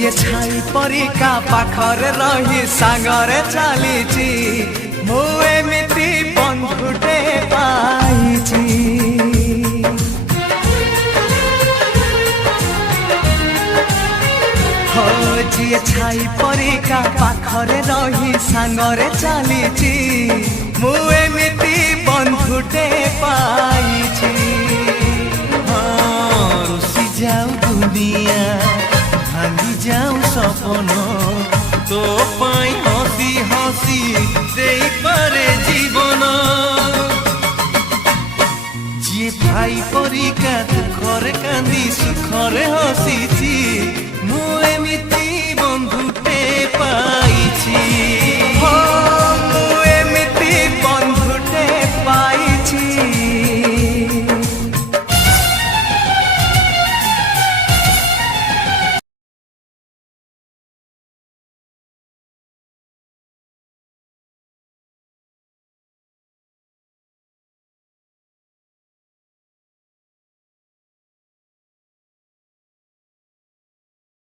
जिए छाई परिका पाखरे रही सांगरे चलीची मु एमिति बंधुटे पाइची हो जिए छाई परिका पाखरे रही सांगरे चलीची मु एमिति बंधुटे पाइची रुसी जाऊ दुनिया भांगी जाऊ सपन तो पाई हसी हसी देई पारे जीवन जी भाई परिका दुखरे कांदी सुखरे हसीची